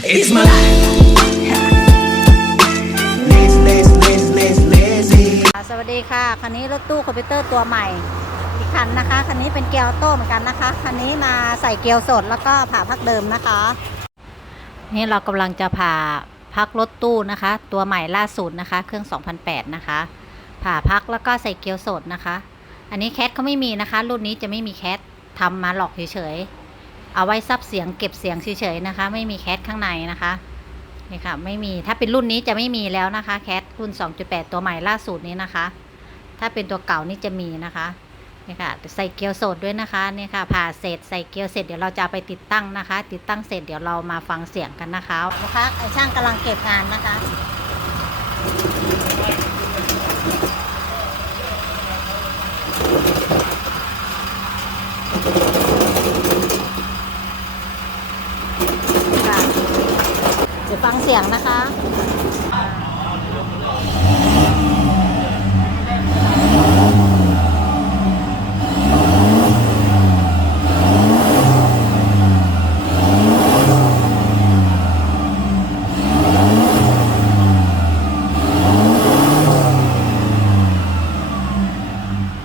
It's my life. Lazy, lazy, lazy, lazy, lazy. สวัสดีค่ะ คันนี้รถตู้คอมพิวเตอร์ตัวใหม่ อีกคันนะคะ คันนี้เป็นเกียร์ออโต้เหมือนกันนะคะ คันนี้มาใส่เกียร์สดแล้วก็ผ่าพักเดิมนะคะ นี่เรากำลังจะผ่าพักรถตู้นะคะ ตัวใหม่ล่าสุดนะคะ เครื่อง 2008 นะคะ ผ่าพักแล้วก็ใส่เกียร์สดนะคะ อันนี้แคทเขาไม่มีนะคะ รุ่นนี้จะไม่มีแคททำมาหลอกเฉยๆ เอาไว้ซับเสียงเก็บเสียงเฉยๆนะคะ ไม่มีแคทข้างในนะคะนี่ค่ะไม่มีถ้าเป็นรุ่นนี้จะไม่มีแล้วนะคะแคทรุ่น 2.8 ตัวใหม่ล่าสุดนี้นะคะ ถ้าเป็นตัวเก่านี่จะมีนะคะนี่ค่ะใส่เกลียวสดด้วยนะคะนี่ค่ะผ่าเสร็จใส่เกลียวเสร็จเดี๋ยวเราจะไปติดตั้งนะคะ ติดตั้งเสร็จเดี๋ยวเรามาฟังเสียงกันนะคะนะคะไอช่างกำลังเก็บงานนะคะค่ะ ดี๋ยวฟังเสียงนะคะ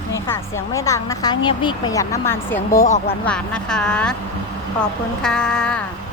นี่ค่ะเสียงไม่ดังนะคะ เงียบวิกประหยัดน้ำมันเสียงโบออกหวานๆนะคะ ขอบคุณค่ะ